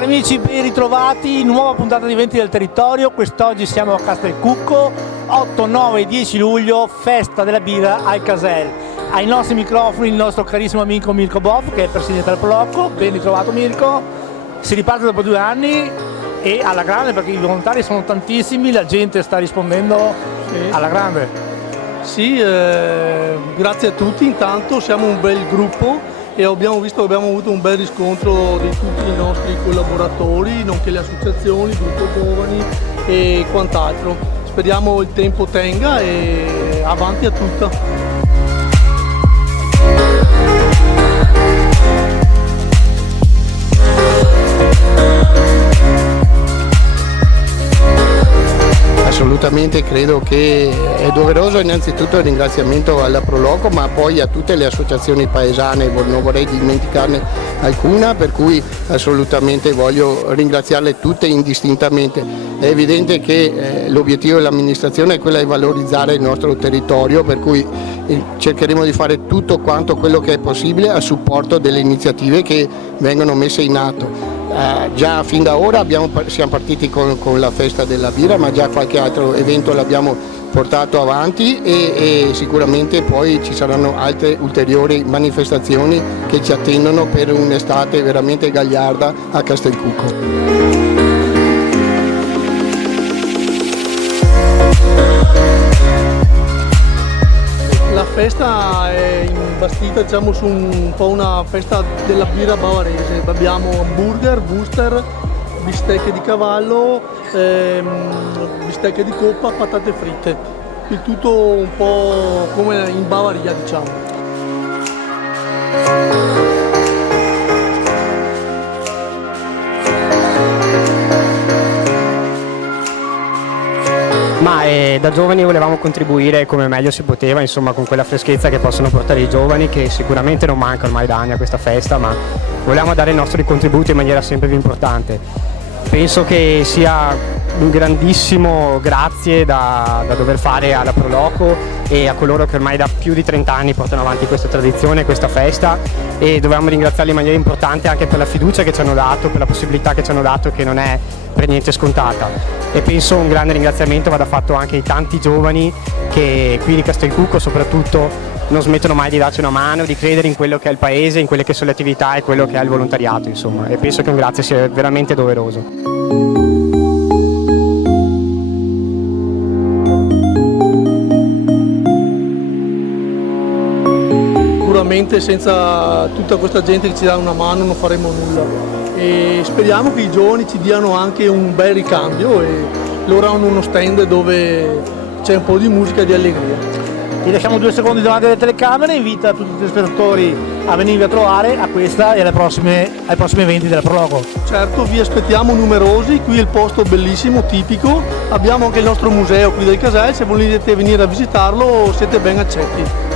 Cari amici, ben ritrovati, nuova puntata di Venti del Territorio. Quest'oggi siamo a Castelcucco, 8, 9 e 10 luglio, festa della birra al Casel. Ai nostri microfoni il nostro carissimo amico Mirko Boff, che è il presidente del Proloco. Ben ritrovato Mirko. Si riparte dopo 2 anni e alla grande, perché i volontari sono tantissimi, la gente sta rispondendo alla grande. Sì, grazie a tutti, intanto siamo un bel gruppo e abbiamo visto che abbiamo avuto un bel riscontro di tutti i nostri collaboratori, nonché le associazioni, il gruppo giovani e quant'altro. Speriamo il tempo tenga e avanti a tutta. Assolutamente credo che è doveroso innanzitutto il ringraziamento alla Proloco, ma poi a tutte le associazioni paesane, non vorrei dimenticarne alcuna, per cui assolutamente voglio ringraziarle tutte indistintamente. È evidente che l'obiettivo dell'amministrazione è quello di valorizzare il nostro territorio, per cui cercheremo di fare tutto quanto quello che è possibile a supporto delle iniziative che vengono messe in atto. Già fin da ora siamo partiti con la festa della birra, ma già qualche altro evento l'abbiamo portato avanti e sicuramente poi ci saranno altre ulteriori manifestazioni che ci attendono per un'estate veramente gagliarda a Castelcucco. La festa è imbastita, diciamo, su un po' una festa della birra bavarese. Abbiamo hamburger, wuster, bistecche di cavallo, bistecche di coppa, patate fritte. Il tutto un po' come in Bavaria, diciamo. Ma da giovani volevamo contribuire come meglio si poteva, insomma, con quella freschezza che possono portare i giovani, che sicuramente non manca ormai da anni a questa festa, ma volevamo dare il nostro contributo in maniera sempre più importante. Penso che sia un grandissimo grazie da dover fare alla Proloco e a coloro che ormai da più di 30 anni portano avanti questa tradizione, questa festa, e dovevamo ringraziarli in maniera importante anche per la fiducia che ci hanno dato, per la possibilità che ci hanno dato, che non è per niente scontata. E penso un grande ringraziamento vada fatto anche ai tanti giovani che qui di Castelcucco soprattutto non smettono mai di darci una mano, di credere in quello che è il paese, in quelle che sono le attività e quello che è il volontariato, insomma, e penso che un grazie sia veramente doveroso. Sicuramente senza tutta questa gente che ci dà una mano non faremo nulla e speriamo che i giovani ci diano anche un bel ricambio e loro hanno uno stand dove c'è un po' di musica e di allegria. Ti lasciamo 2 secondi davanti alle telecamere, invita tutti gli spettatori a venirvi a trovare a questa e ai prossimi eventi della Proloco. Certo, vi aspettiamo numerosi, qui è il posto bellissimo, tipico, abbiamo anche il nostro museo qui del Casel, se volete venire a visitarlo siete ben accetti.